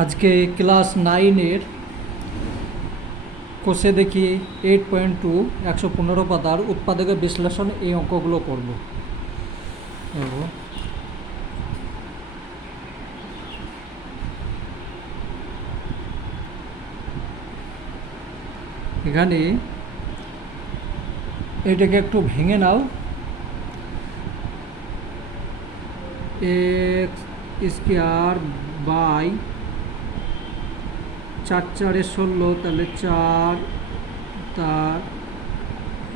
আজকে ক্লাস নাইনের কোষে দেখি এইট পয়েন্ট টু একশো পনেরো পাতার উৎপাদকের বিশ্লেষণ এই অঙ্কগুলো করব। এখানে এটাকে একটু ভেঙে নাও। এক্স স্কোয়ার বাই চার চারে ষোলো, তাহলে চার, তার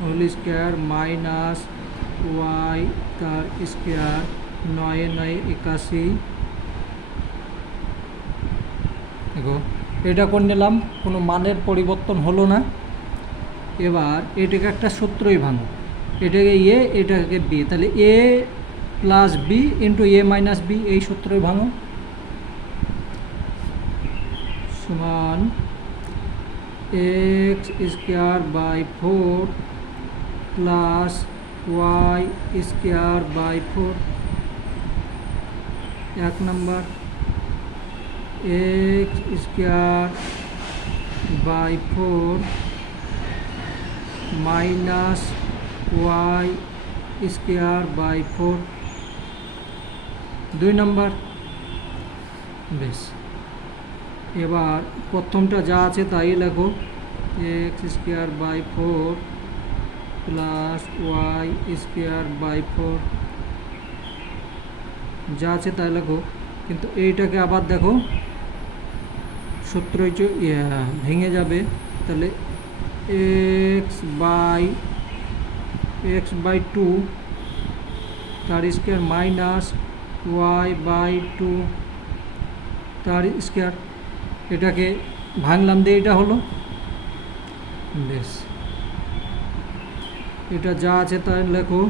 হোল স্কোয়ার মাইনাস ওয়াই, তার স্কোয়ার নয়ে নয় একাশি। দেখো, এটা করে নিলাম, কোনো মানের পরিবর্তন হলো না। এবার এটাকে একটা সূত্রই ভাঙো। এটাকে এ, এটাকে বি, তাহলে A plus B into A minus B এই সূত্রই ভাঙো। সমান X square by four plus Y square by four এক নম্বর X square by four minus Y square by four দুই নম্বর বেশ এবার প্রথমটা যা আছে তাই লেখো। X square by four plus Y square by four. যা আছে তাই লেখো। কিন্তু এইটাকে আবার দেখো। সূত্র ভেঙে যাবে। তাহলে X by X by two তার square minus Y by two তার স্কোয়ার এটাকে ভাঙলাম দিয়ে এটা হলো। বেশ। এটা যা আছে তাই লেখো।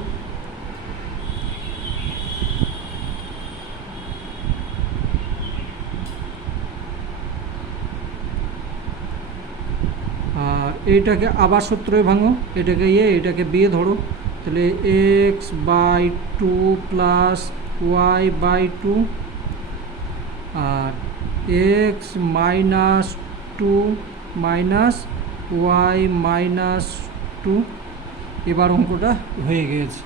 আর এইটাকে আবার সূত্রই ভাঙো। এটাকে ইয়ে এটাকে বিয়ে ধরো। তাহলে X by two plus Y by two R X minus two minus Y minus two, এবার অঙ্কটা হয়ে গিয়েছে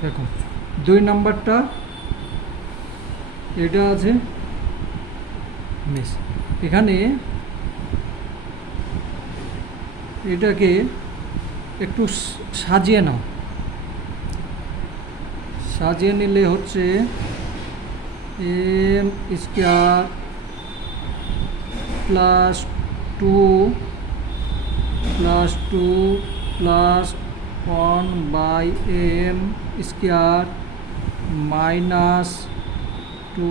দেখো, দুই নাম্বারটা এটা আছে, বেশ। এখানে এটাকে একটু সাজিয়ে নাও। সাজিয়ে নিলে হচ্ছে M square plus two plus two plus one by M square minus two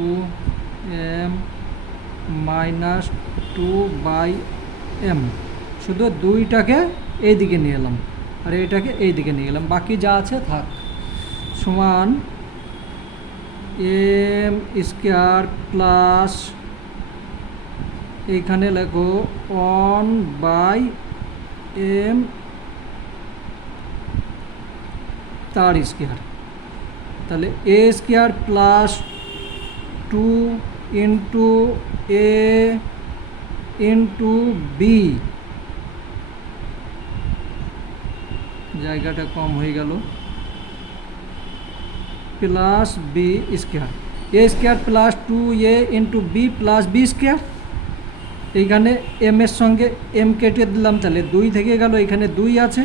M minus two by M শুধু দুইটাকে এই দিকে নিয়ে এলাম, আর এইটাকে এই দিকে নিয়ে গেলাম বাকি যা আছে থাক। সমান এম স্কোয়ার প্লাস এইখানে লেখো ওয়ান বাই এম তার স্কোয়ার তাহলে A square plus two into A into B জায়গাটা কম হয়ে গেল। Plus B square A square plus two A into B plus B square এইখানে এম এর সঙ্গে এম কেটে দিলাম, তাহলে দুই থেকে গেল, এখানে দুই আছে।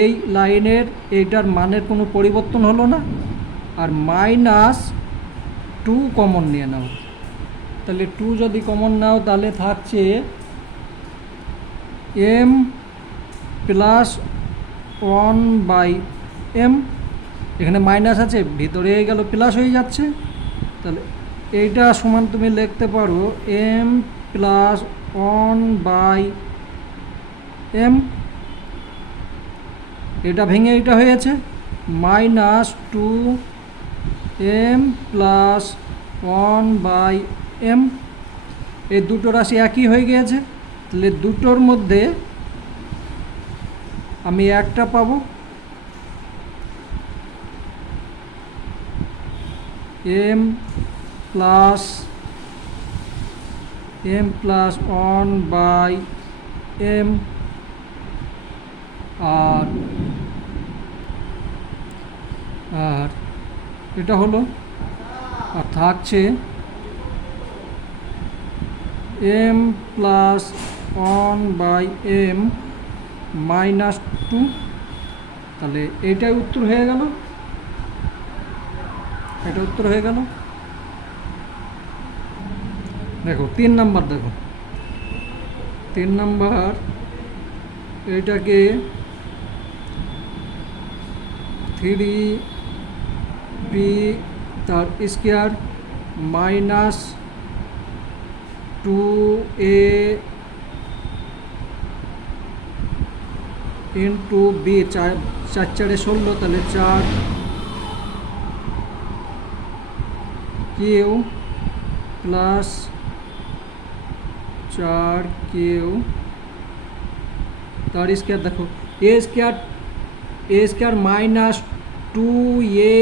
এই লাইনের এইটার মানের কোনো পরিবর্তন হলো না। আর মাইনাস টু কমন নিয়ে নাও। তাহলে টু যদি কমন নাও, তাহলে থাকছে M plus one by M এখানে মাইনাস আছে, ভিতরে গেল প্লাস হয়ে যাচ্ছে। তাহলে এইটা সমান তুমি লিখতে পারো M plus one by M এটা ভেঙে এটা হয়েছে minus two M plus one by M এই দুটো রাশি একই হয়ে গিয়েছে, তাহলে দুটোর মধ্যে আমি একটা পাবো। M plus M plus one by M আর আর এটা হলো আর থাকছে M plus one by M minus two তাহলে এইটাই উত্তর হয়ে গেল। এটা উত্তর হয়ে গেল। দেখো, তিন নাম্বার দেখো। তিন নাম্বার, এইটাকে থ্রি পি তার square minus two A into B চার চার চারে ষোলো, তাহলে চার কিউ প্লাস চার কিউ, তার স্কোয়ার দেখো, A square A square minus two A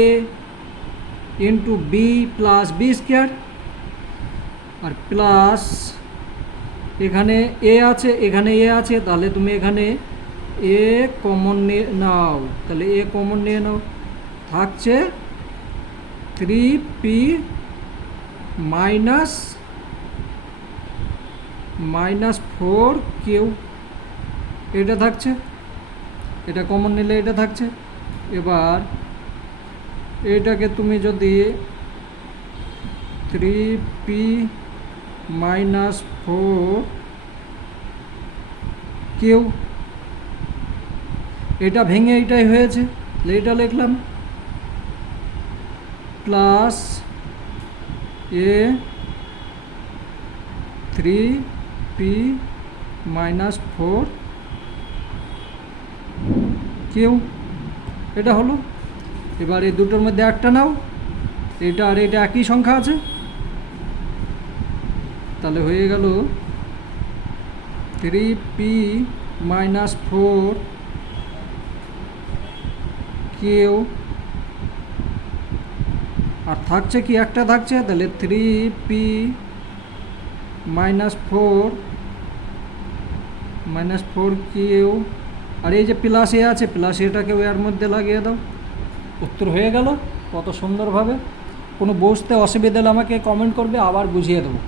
into B plus B square, R plus এখানে এ আছে, এখানে এ আছে, তাহলে তুমি এখানে এ কমন নিয়ে নাও, তাহলে এ কমন নিয়ে নাও, থাকছে three P minus minus four Q, এটা থাকছে। এটা কমন নিলে এটা থাকছে। এবার এটাকে তুমি যদি three P minus four Q, এটা ভেঙে এইটাই হয়েছে। এটা লিখলাম। Plus A three P minus four Q এটা হলো। এবার এই দুটোর মধ্যে একটা নাও। এটা আর এটা একই সংখ্যা আছে। তাহলে হয়ে গেল three P minus four Q আর থাকছে কি একটা থাকছে? তাহলে three P minus four minus four Q. আর এই যে প্লাস এ আছে প্লাস এটাকে এর মধ্যে লাগিয়ে দাও। উত্তর হয়ে গেল। কত সুন্দরভাবে। কোনো বুঝতে অসুবিধা হলে আমাকে কমেন্ট করবে, আবার বুঝিয়ে দেবো।